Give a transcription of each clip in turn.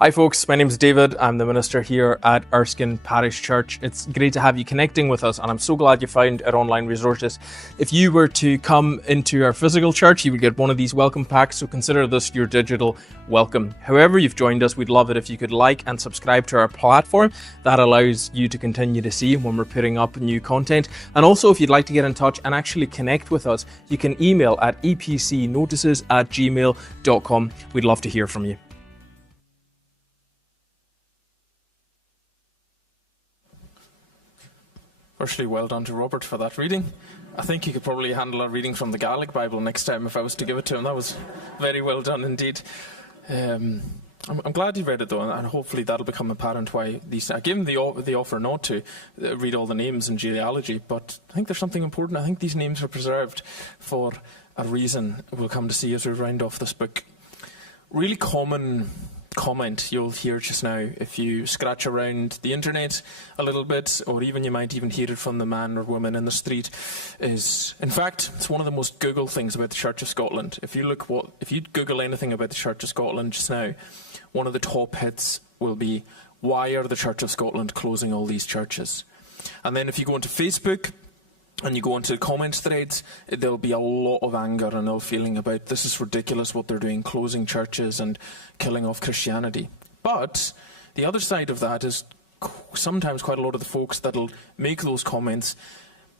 Hi folks, my name is David. I'm the minister here at Erskine Parish Church. It's great to have you connecting with us, and I'm so glad you found our online resources. If you were to come into our physical church, you would get one of these welcome packs, so consider this your digital welcome. However you've joined us, we'd love it if you could like and subscribe to our platform. That allows you to continue to see when we're putting up new content. And also, if you'd like to get in touch and actually connect with us, you can email at epcnotices@gmail.com. We'd love to hear from you. Firstly, well done to Robert for that reading. I think he could probably handle a reading from the Gaelic Bible next time if I was to give it to him. That was very well done indeed. I'm glad you read it though, and hopefully that'll become apparent why these. I gave him the offer not to read all the names and genealogy, but I think there's something important. I think these names are preserved for a reason. We'll come to see as we round off this book. Really common comment you'll hear just now if you scratch around the internet a little bit, or even you might even hear it from the man or woman in the street, is, in fact, it's one of the most Googled things about the Church of Scotland. If you Google anything about the Church of Scotland just now, one of the top hits will be, why are the Church of Scotland closing all these churches? And then if you go into Facebook and you go into comment threads, there'll be a lot of anger and ill feeling about this is ridiculous what they're doing, closing churches and killing off Christianity. But the other side of that is sometimes quite a lot of the folks that'll make those comments,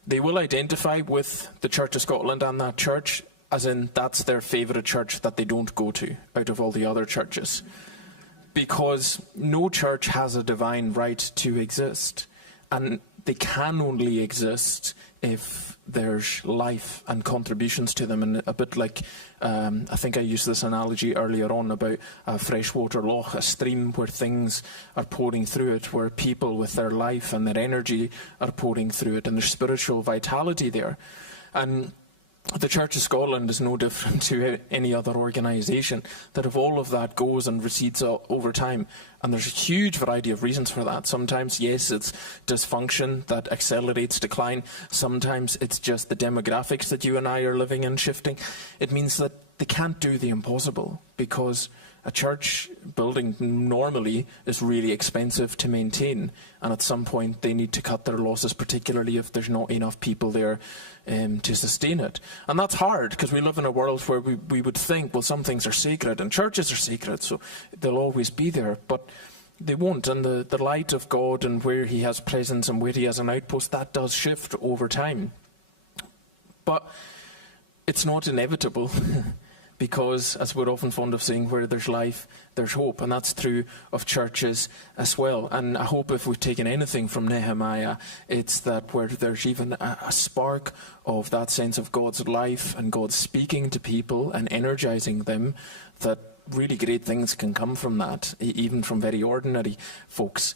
they will identify with the Church of Scotland and that church, as in that's their favourite church that they don't go to out of all the other churches. Because no church has a divine right to exist, and they can only exist if there's life and contributions to them. And a bit like, I think I used this analogy earlier on about a freshwater loch, a stream where things are pouring through it, where people with their life and their energy are pouring through it, and there's spiritual vitality there. And the Church of Scotland is no different to any other organisation, that if all of that goes and recedes over time, and there's a huge variety of reasons for that. Sometimes, yes, it's dysfunction that accelerates decline. Sometimes it's just the demographics that you and I are living in shifting. It means that they can't do the impossible, because a church building normally is really expensive to maintain, and at some point they need to cut their losses, particularly if there's not enough people there to sustain it. And that's hard, because we live in a world where we would think, well, some things are sacred, and churches are sacred, so they'll always be there, but they won't. And the light of God and where he has presence and where he has an outpost, that does shift over time. But it's not inevitable. Because, as we're often fond of saying, where there's life, there's hope. And that's true of churches as well. And I hope if we've taken anything from Nehemiah, it's that where there's even a spark of that sense of God's life and God speaking to people and energizing them, that really great things can come from that, even from very ordinary folks.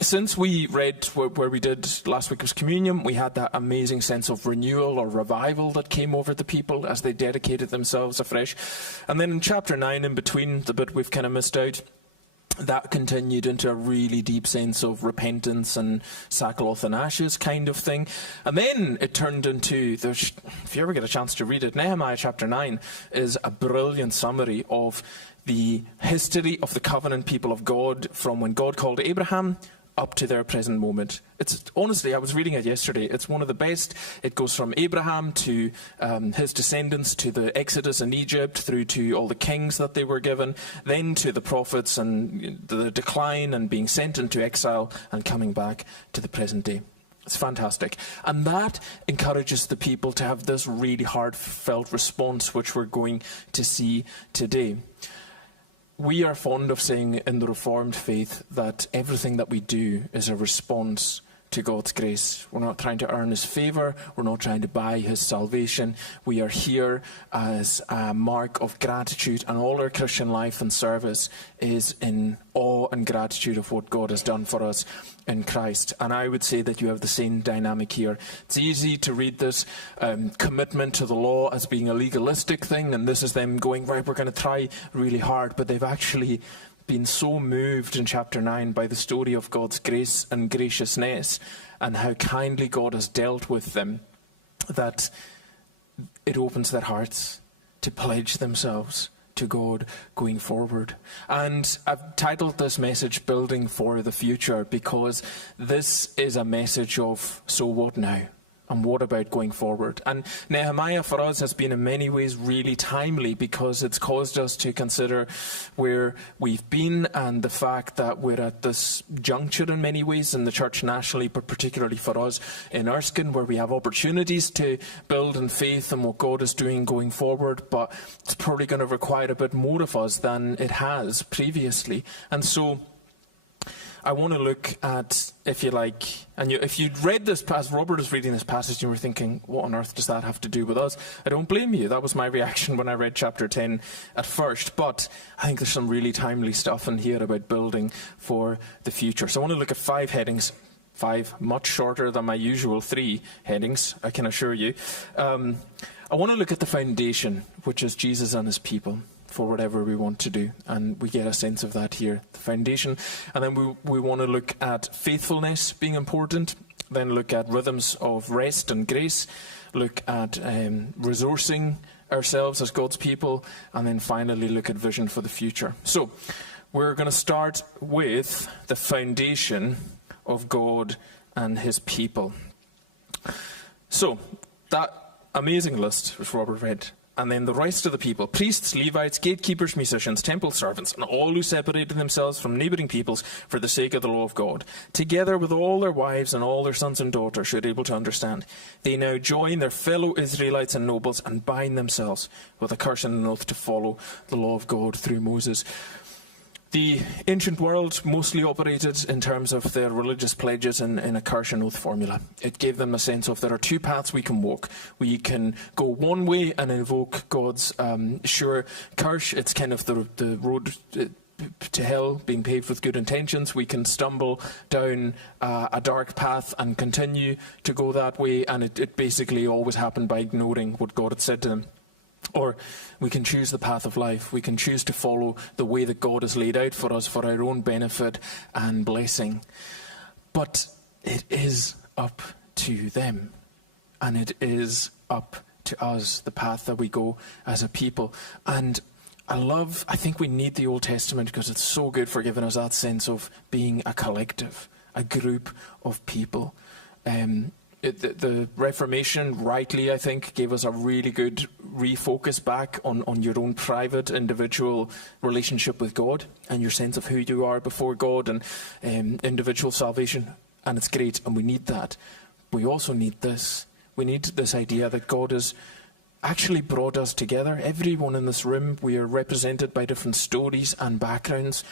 Since we read where we did last week was communion, we had that amazing sense of renewal or revival that came over the people as they dedicated themselves afresh. And then in chapter 9, in between the bit we've kind of missed out, that continued into a really deep sense of repentance and sackcloth and ashes kind of thing. And then it turned into, if you ever get a chance to read it, Nehemiah chapter 9 is a brilliant summary of the history of the covenant people of God from when God called Abraham up to their present moment. It's honestly, I was reading it yesterday, it's one of the best. It goes from Abraham to his descendants, to the Exodus in Egypt, through to all the kings that they were given, then to the prophets and the decline and being sent into exile and coming back to the present day. It's fantastic. And that encourages the people to have this really heartfelt response, which we're going to see today. We are fond of saying in the Reformed faith that everything that we do is a response to God's grace. We're not trying to earn his favour. We're not trying to buy his salvation. We are here as a mark of gratitude, and all our Christian life and service is in awe and gratitude of what God has done for us in Christ. And I would say that you have the same dynamic here. It's easy to read this commitment to the law as being a legalistic thing, and this is them going, right, we're going to try really hard, but they've actually been so moved in chapter 9 by the story of God's grace and graciousness and how kindly God has dealt with them, that it opens their hearts to pledge themselves to God going forward. And I've titled this message Building for the Future, because this is a message of, so what now? And what about going forward? And Nehemiah for us has been in many ways really timely, because it's caused us to consider where we've been and the fact that we're at this juncture in many ways in the church nationally, but particularly for us in Erskine, where we have opportunities to build in faith and what God is doing going forward, but it's probably going to require a bit more of us than it has previously. And so I want to look at, if you like, and if you'd read this passage, Robert is reading this passage, and you were thinking, what on earth does that have to do with us? I don't blame you. That was my reaction when I read chapter 10 at first. But I think there's some really timely stuff in here about building for the future. So I want to look at 5 headings. 5, much shorter than my usual 3 headings, I can assure you. I want to look at the foundation, which is Jesus and his people, for whatever we want to do. And we get a sense of that here, the foundation. And then we want to look at faithfulness being important, then look at rhythms of rest and grace, look at resourcing ourselves as God's people, and then finally look at vision for the future. So we're going to start with the foundation of God and his people. So that amazing list which Robert read, and then the rest of the people, priests, Levites, gatekeepers, musicians, temple servants, and all who separated themselves from neighbouring peoples for the sake of the law of God, together with all their wives and all their sons and daughters who are able to understand, they now join their fellow Israelites and nobles and bind themselves with a curse and an oath to follow the law of God through Moses. The ancient world mostly operated in terms of their religious pledges in a curse and oath formula. It gave them a sense of there are 2 paths we can walk. We can go one way and invoke God's sure curse. It's kind of the road to hell being paved with good intentions. We can stumble down a dark path and continue to go that way, and it basically always happened by ignoring what God had said to them. Or we can choose the path of life. We can choose to follow the way that God has laid out for us for our own benefit and blessing. But it is up to them. And it is up to us, the path that we go as a people. And I think we need the Old Testament because it's so good for giving us that sense of being a collective, a group of people. The Reformation, rightly, I think, gave us a really good refocus back on your own private, individual relationship with God and your sense of who you are before God and individual salvation. And it's great, and we need that. We also need this. We need this idea that God has actually brought us together. Everyone in this room, we are represented by different stories and backgrounds.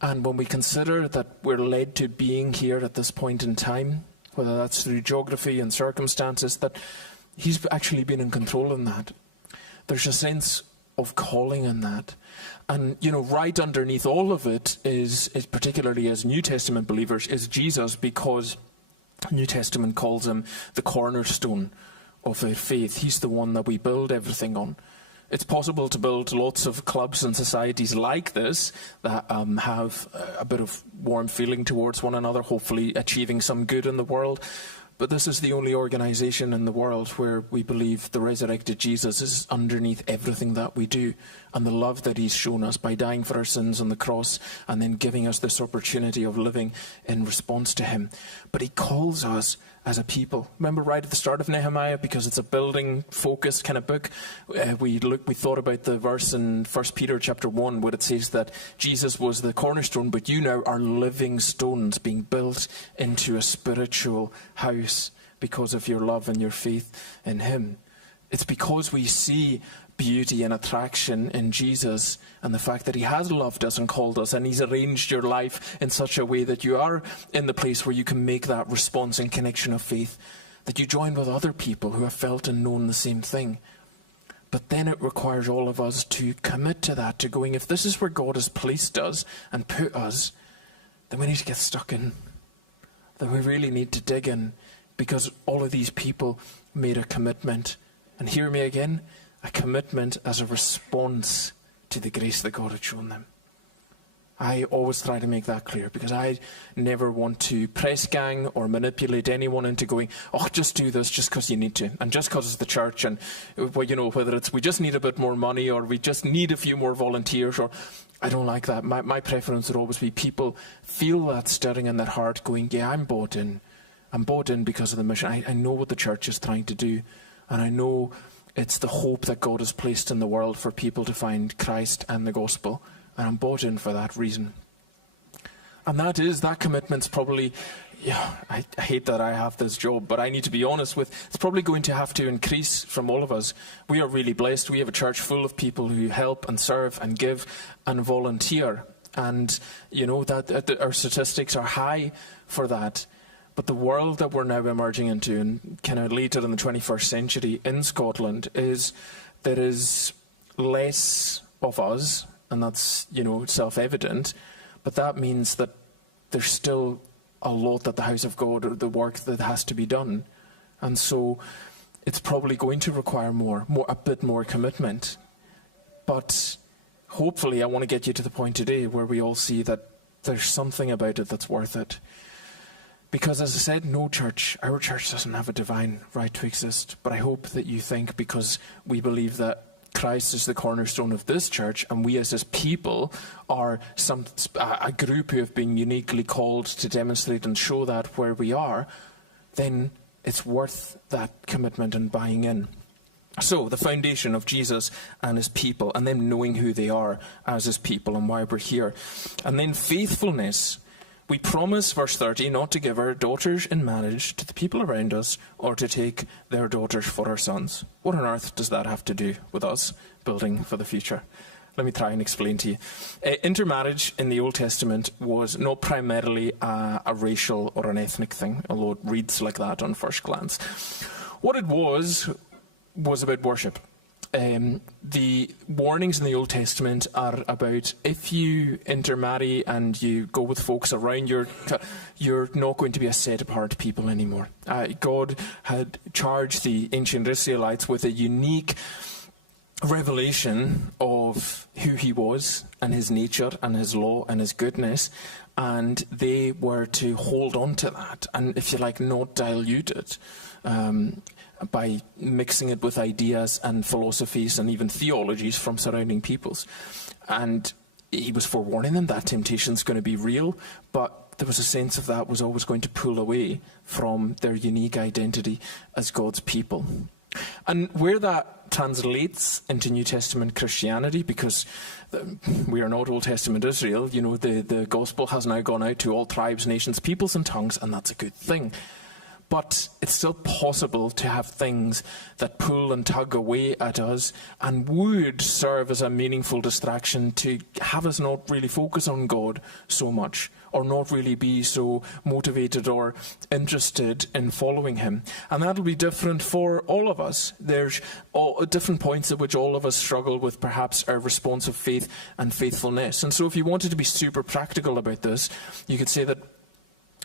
And when we consider that we're led to being here at this point in time, whether that's through geography and circumstances, that he's actually been in control in that. There's a sense of calling in that. And, right underneath all of it is particularly as New Testament believers, is Jesus, because New Testament calls him the cornerstone of our faith. He's the one that we build everything on. It's possible to build lots of clubs and societies like this that have a bit of warm feeling towards one another, hopefully achieving some good in the world. But this is the only organisation in the world where we believe the resurrected Jesus is underneath everything that we do, and the love that he's shown us by dying for our sins on the cross and then giving us this opportunity of living in response to him. But he calls us as a people. Remember right at the start of Nehemiah, because it's a building focused kind of book, we thought about the verse in 1 Peter chapter 1 where it says that Jesus was the cornerstone, but you now are living stones being built into a spiritual house because of your love and your faith in him. It's because we see beauty and attraction in Jesus and the fact that he has loved us and called us, and he's arranged your life in such a way that you are in the place where you can make that response and connection of faith, that you join with other people who have felt and known the same thing. But then it requires all of us to commit to that, to going, if this is where God has placed us and put us, then we need to get stuck in. Then we really need to dig in, because all of these people made a commitment. And hear me again, a commitment as a response to the grace that God had shown them. I always try to make that clear, because I never want to press gang or manipulate anyone into going, oh, just do this just because you need to, and just because it's the church, and well, you know, whether it's we just need a bit more money or we just need a few more volunteers, or I don't like that. My preference would always be people feel that stirring in their heart going, yeah, I'm bought in. I'm bought in because of the mission. I know what the church is trying to do, and I know it's the hope that God has placed in the world for people to find Christ and the gospel. And I'm bought in for that reason. And that commitment's probably, I hate that I have this job, but I need to be honest with, it's probably going to have to increase from all of us. We are really blessed. We have a church full of people who help and serve and give and volunteer. And, you know, that our statistics are high for that. But the world that we're now emerging into, and kind of later in the 21st century in Scotland, is there is less of us. And that's, you know, self-evident, but that means that there's still a lot that the house of God, or the work that has to be done. And so it's probably going to require a bit more commitment. But hopefully I want to get you to the point today where we all see that there's something about it that's worth it. Because as I said, our church doesn't have a divine right to exist. But I hope that you think, because we believe that Christ is the cornerstone of this church, and we as his people are a group who have been uniquely called to demonstrate and show that where we are, then it's worth that commitment and buying in. So, the foundation of Jesus and his people, and then knowing who they are as his people and why we're here. And then faithfulness. We promise, verse 30, not to give our daughters in marriage to the people around us, or to take their daughters for our sons. What on earth does that have to do with us building for the future? Let me try and explain to you. Intermarriage in the Old Testament was not primarily a racial or an ethnic thing, although it reads like that on first glance. What it was about worship. The warnings in the Old Testament are about, if you intermarry and you go with folks around, you're not going to be a set-apart people anymore. God had charged the ancient Israelites with a unique revelation of who he was and his nature and his law and his goodness, and they were to hold on to that and, if you like, not dilute it by mixing it with ideas and philosophies and even theologies from surrounding peoples. And he was forewarning them that temptation's going to be real, but there was a sense of that was always going to pull away from their unique identity as God's people. And where that translates into New Testament Christianity, because we are not Old Testament Israel, you know, the gospel has now gone out to all tribes, nations, peoples and tongues, and that's a good thing. But it's still possible to have things that pull and tug away at us and would serve as a meaningful distraction to have us not really focus on God so much, or not really be so motivated or interested in following him. And that'll be different for all of us. There's different points at which all of us struggle with perhaps our response of faith and faithfulness. And so if you wanted to be super practical about this, you could say that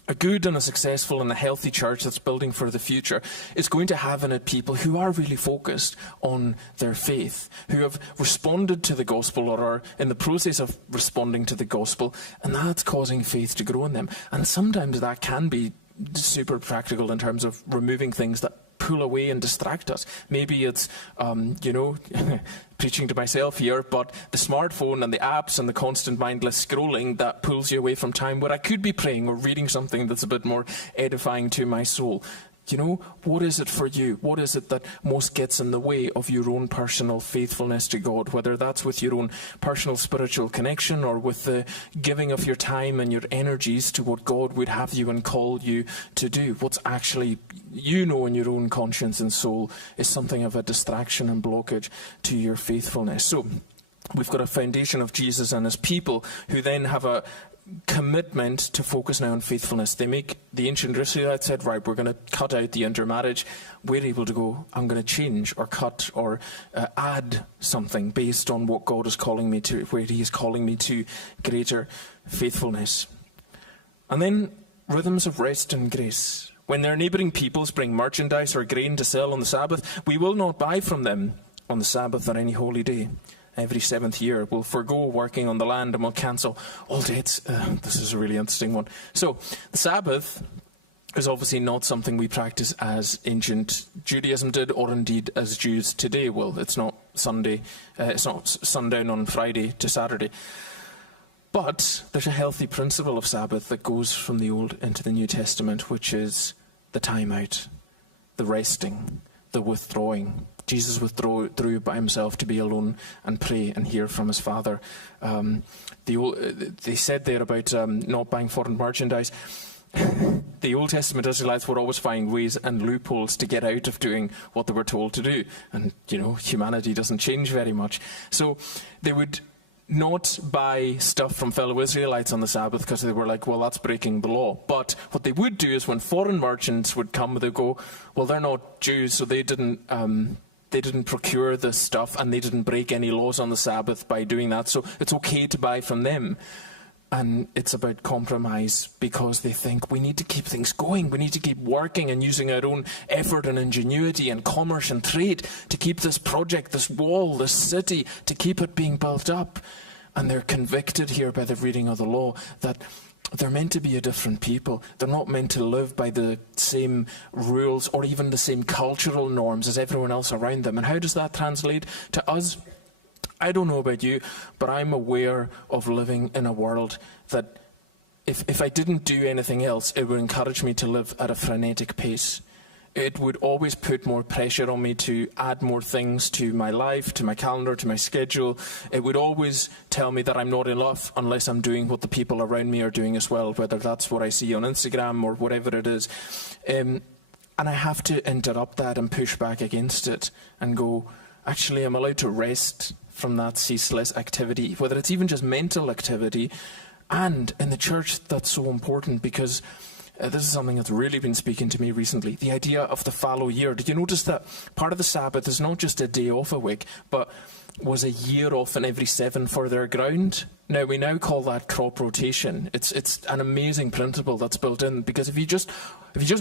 a good and a successful and a healthy church that's building for the future is going to have in it people who are really focused on their faith, who have responded to the gospel or are in the process of responding to the gospel, and that's causing faith to grow in them. And sometimes that can be super practical in terms of removing things that pull away and distract us. Maybe it's, preaching to myself here, but the smartphone and the apps and the constant mindless scrolling that pulls you away from time where I could be praying or reading something that's a bit more edifying to my soul. You know, what is it for you? What is it that most gets in the way of your own personal faithfulness to God, whether that's with your own personal spiritual connection or with the giving of your time and your energies to what God would have you and call you to do? What's actually, you know, in your own conscience and soul is something of a distraction and blockage to your faithfulness. So we've got a foundation of Jesus and his people who then have a commitment to focus now on faithfulness. They make, the ancient Israelites said, right, we're going to cut out the intermarriage. We're able to go, I'm going to change or cut or add something based on what God is calling me to, where he is calling me to greater faithfulness. And then rhythms of rest and grace. When their neighbouring peoples bring merchandise or grain to sell on the Sabbath, we will not buy from them on the Sabbath or any holy day. every 7th year. We'll forgo working on the land and we'll cancel all dates. This is a really interesting one. So the Sabbath is obviously not something we practice as ancient Judaism did, or indeed as Jews today will. It's not Sunday. It's not sundown on Friday to Saturday. But there's a healthy principle of Sabbath that goes from the Old into the New Testament, which is the time out, the resting, the withdrawing. Jesus withdrew by himself to be alone and pray and hear from his Father. They said there about not buying foreign merchandise. The Old Testament Israelites were always finding ways and loopholes to get out of doing what they were told to do. And, humanity doesn't change very much. So they would not buy stuff from fellow Israelites on the Sabbath because they were like, well, that's breaking the law. But what they would do is when foreign merchants would come, they'd go, well, they're not Jews, so they didn't procure this stuff and they didn't break any laws on the Sabbath by doing that. So it's okay to buy from them. And it's about compromise because they think we need to keep things going. We need to keep working and using our own effort and ingenuity and commerce and trade to keep this project, this wall, this city, to keep it being built up. And they're convicted here by the reading of the law that they're meant to be a different people. They're not meant to live by the same rules or even the same cultural norms as everyone else around them. And how does that translate to us? I don't know about you, but I'm aware of living in a world that if I didn't do anything else, it would encourage me to live at a frenetic pace. It would always put more pressure on me to add more things to my life, to my calendar, to my schedule. It would always tell me that I'm not enough unless I'm doing what the people around me are doing as well, whether that's what I see on Instagram or whatever it is. And I have to interrupt that and push back against it and go, actually, I'm allowed to rest from that ceaseless activity, whether it's even just mental activity. And in the church, that's so important because this is something that's really been speaking to me recently. The idea of the fallow year. Did you notice that part of the Sabbath is not just a day off a week, but was a year off in every 7 for their ground? Now, we now call that crop rotation. It's an amazing principle that's built in because if you just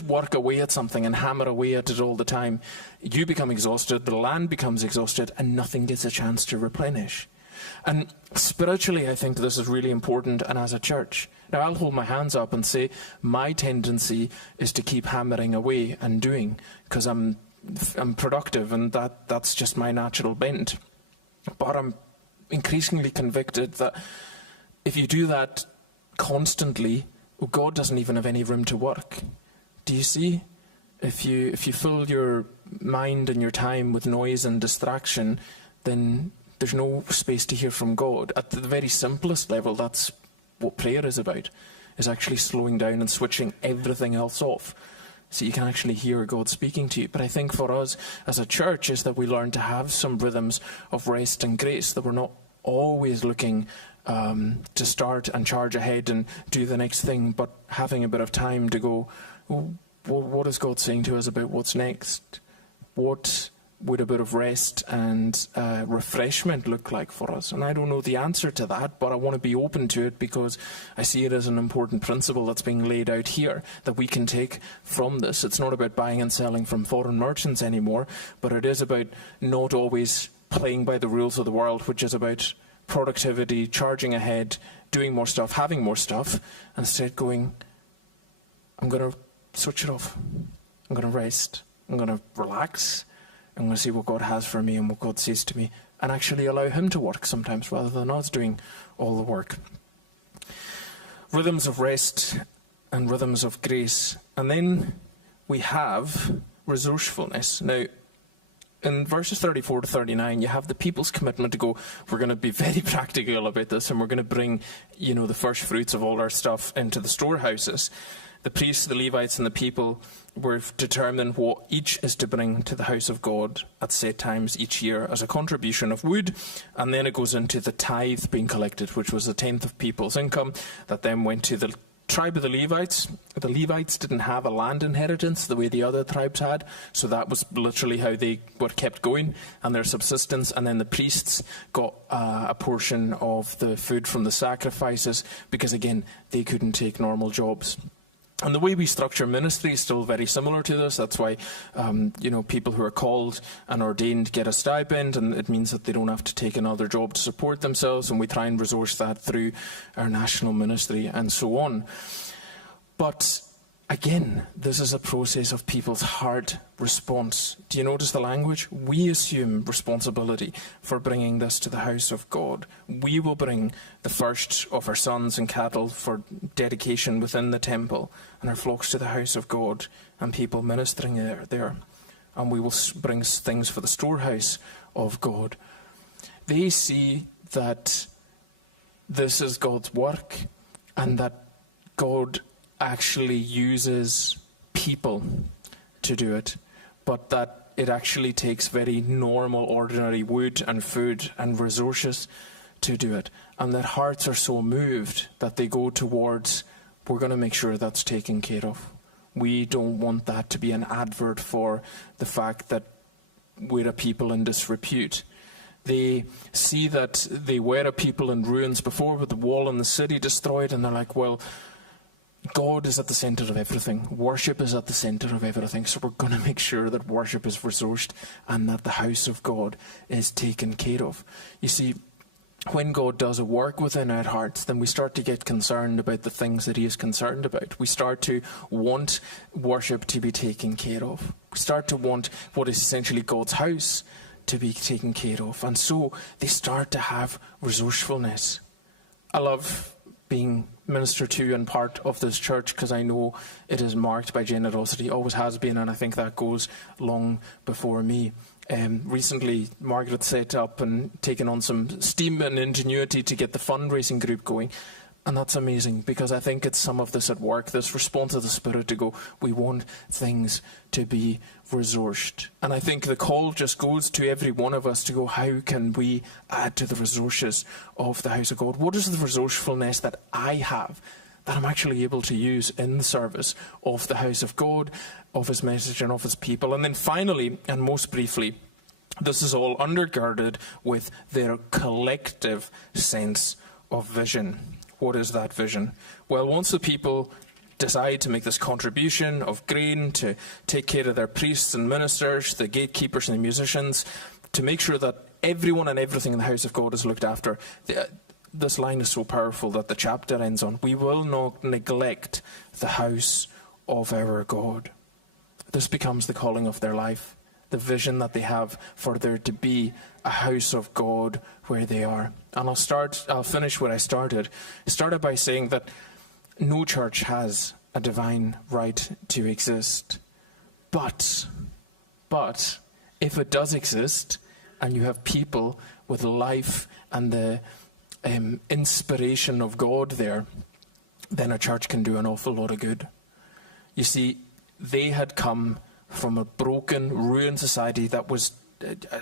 work away at something and hammer away at it all the time, you become exhausted, the land becomes exhausted, and nothing gets a chance to replenish. And spiritually, I think this is really important, and as a church. Now, I'll hold my hands up and say my tendency is to keep hammering away and doing because I'm productive, and that's just my natural bent. But I'm increasingly convicted that if you do that constantly, God doesn't even have any room to work. Do you see? If you fill your mind and your time with noise and distraction, then there's no space to hear from God. At the very simplest level, that's what prayer is about, is actually slowing down and switching everything else off so you can actually hear God speaking to you. But I think for us as a church is that we learn to have some rhythms of rest and grace, that we're not always looking to start and charge ahead and do the next thing, but having a bit of time to go, well, what is God saying to us about what's next? What would a bit of rest and refreshment look like for us? And I don't know the answer to that, but I want to be open to it because I see it as an important principle that's being laid out here that we can take from this. It's not about buying and selling from foreign merchants anymore, but it is about not always playing by the rules of the world, which is about productivity, charging ahead, doing more stuff, having more stuff, and instead going, I'm going to switch it off. I'm going to rest. I'm going to relax. I'm going to see what God has for me and what God says to me, and actually allow him to work sometimes rather than us doing all the work. Rhythms of rest and rhythms of grace. And then we have resourcefulness. Now, in verses 34 to 39, you have the people's commitment to go, we're going to be very practical about this, and we're going to bring, the first fruits of all our stuff into the storehouses. The priests, the Levites, and the people were determined what each is to bring to the house of God at set times each year as a contribution of wood, and then it goes into the tithe being collected, which was a tenth of people's income, that then went to the tribe of the Levites. The Levites didn't have a land inheritance the way the other tribes had, so that was literally how they were kept going and their subsistence. And then the priests got a portion of the food from the sacrifices because, again, they couldn't take normal jobs. And the way we structure ministry is still very similar to this. That's why, people who are called and ordained get a stipend, and it means that they don't have to take another job to support themselves, and we try and resource that through our national ministry and so on. But again, this is a process of people's heart response. Do you notice the language? We assume responsibility for bringing this to the house of God. We will bring the first of our sons and cattle for dedication within the temple and our flocks to the house of God, and people ministering there. And we will bring things for the storehouse of God. They see that this is God's work, and that God actually uses people to do it, but that it actually takes very normal, ordinary wood and food and resources to do it. And their hearts are so moved that they go towards, we're going to make sure that's taken care of. We don't want that to be an advert for the fact that we're a people in disrepute. They see that they were a people in ruins before, with the wall and the city destroyed, and they're like, well, God is at the centre of everything. Worship is at the centre of everything. So we're going to make sure that worship is resourced and that the house of God is taken care of. You see, when God does a work within our hearts, then we start to get concerned about the things that he is concerned about. We start to want worship to be taken care of. We start to want what is essentially God's house to be taken care of. And so they start to have resourcefulness. I love being minister to and part of this church because I know it is marked by generosity, always has been, and I think that goes long before me. Recently, Margaret set up and taken on some steam and ingenuity to get the fundraising group going. And that's amazing, because I think it's some of this at work, this response of the Spirit to go, we want things to be resourced. And I think the call just goes to every one of us to go, how can we add to the resources of the house of God? What is the resourcefulness that I have that I'm actually able to use in the service of the house of God, of his message and of his people? And then finally, and most briefly, this is all undergirded with their collective sense of vision. What is that vision? Well, once the people decide to make this contribution of grain to take care of their priests and ministers, the gatekeepers and the musicians, to make sure that everyone and everything in the house of God is looked after, this line is so powerful that the chapter ends on, we will not neglect the house of our God. This becomes the calling of their life, the vision that they have for there to be a house of God where they are. And I'll finish where I started. I started by saying that no church has a divine right to exist. But if it does exist, and you have people with life and the inspiration of God there, then a church can do an awful lot of good. You see, they had come from a broken, ruined society that was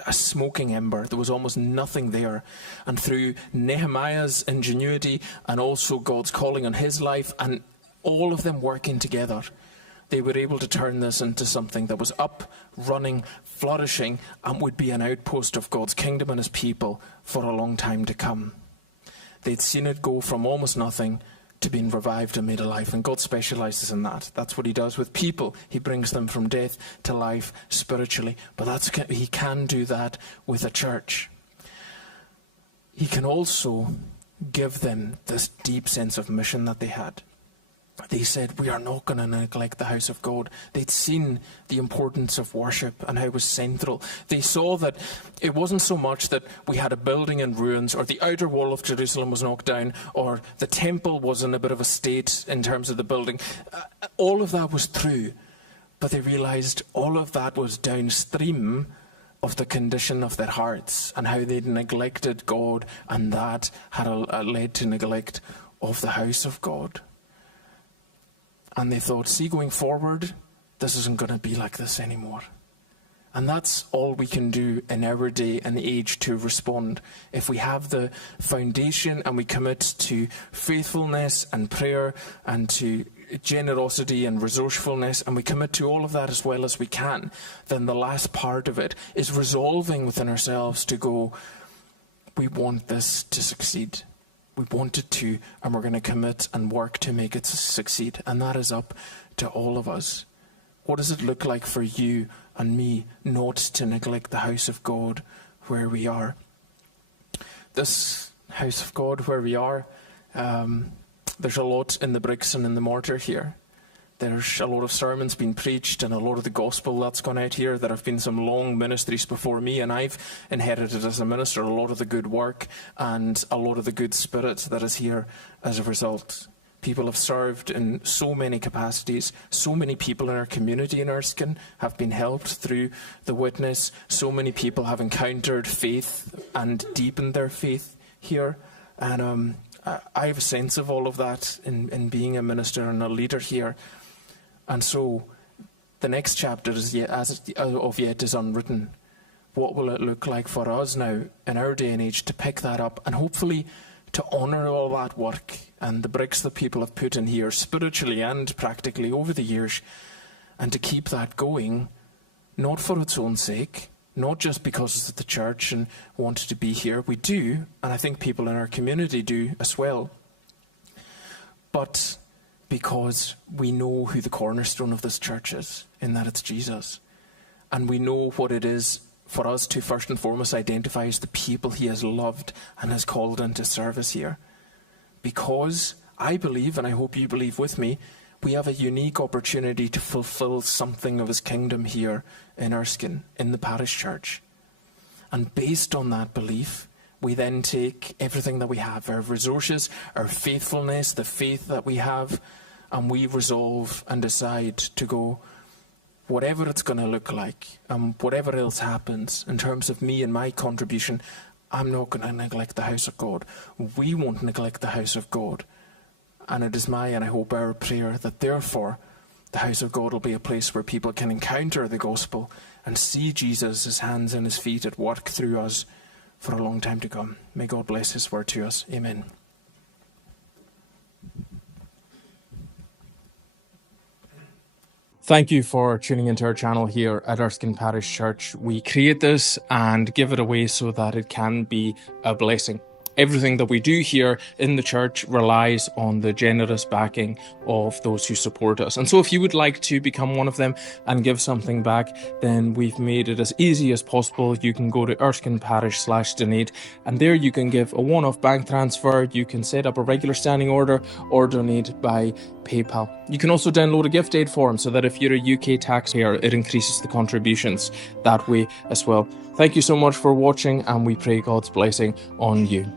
a smoking ember. There was almost nothing there. And through Nehemiah's ingenuity and also God's calling on his life and all of them working together, they were able to turn this into something that was up, running, flourishing, and would be an outpost of God's kingdom and his people for a long time to come. They'd seen it go from almost nothing to being revived and made alive. And God specializes in that. That's what he does with people. He brings them from death to life spiritually. But he can do that with a church. He can also give them this deep sense of mission that they had. They said, we are not going to neglect the house of God. They'd seen the importance of worship and how it was central. They saw that it wasn't so much that we had a building in ruins, or the outer wall of Jerusalem was knocked down, or the temple was in a bit of a state in terms of the building. All of that was true. But they realized all of that was downstream of the condition of their hearts and how they'd neglected God, and that had led to neglect of the house of God. And they thought, see, going forward, this isn't going to be like this anymore. And that's all we can do in our day and age to respond. If we have the foundation and we commit to faithfulness and prayer and to generosity and resourcefulness, and we commit to all of that as well as we can, then the last part of it is resolving within ourselves to go, we want this to succeed. We want it to, and we're going to commit and work to make it succeed. And that is up to all of us. What does it look like for you and me not to neglect the house of God where we are? This house of God where we are, there's a lot in the bricks and in the mortar here. There's a lot of sermons being preached and a lot of the gospel that's gone out here. There have been some long ministries before me, and I've inherited as a minister a lot of the good work and a lot of the good spirit that is here as a result. People have served in so many capacities. So many people in our community in Erskine have been helped through the witness. So many people have encountered faith and deepened their faith here. And I have a sense of all of that in being a minister and a leader here. And so the next chapter is yet is unwritten. What will it look like for us now in our day and age to pick that up and hopefully to honour all that work and the bricks that people have put in here spiritually and practically over the years, and to keep that going, not for its own sake, not just because it's at the church and wanted to be here. We do, and I think people in our community do as well, but because we know who the cornerstone of this church is, in that it's Jesus. And we know what it is for us to first and foremost identify as the people he has loved and has called into service here. Because I believe, and I hope you believe with me, we have a unique opportunity to fulfill something of his kingdom here in Erskine, in the parish church. And based on that belief, we then take everything that we have, our resources, our faithfulness, the faith that we have, and we resolve and decide to go, whatever it's going to look like, and whatever else happens in terms of me and my contribution, I'm not going to neglect the house of God. We won't neglect the house of God. And it is my, and I hope our prayer, that therefore the house of God will be a place where people can encounter the gospel and see Jesus, his hands and his feet at work through us for a long time to come. May God bless his word to us. Amen. Thank you for tuning into our channel here at Erskine Parish Church. We create this and give it away so that it can be a blessing. Everything that we do here in the church relies on the generous backing of those who support us. And so if you would like to become one of them and give something back, then we've made it as easy as possible. You can go to erskineparish.com/donate, and there you can give a one-off bank transfer. You can set up a regular standing order or donate by PayPal. You can also download a gift aid form so that if you're a UK taxpayer, it increases the contributions that way as well. Thank you so much for watching, and we pray God's blessing on you.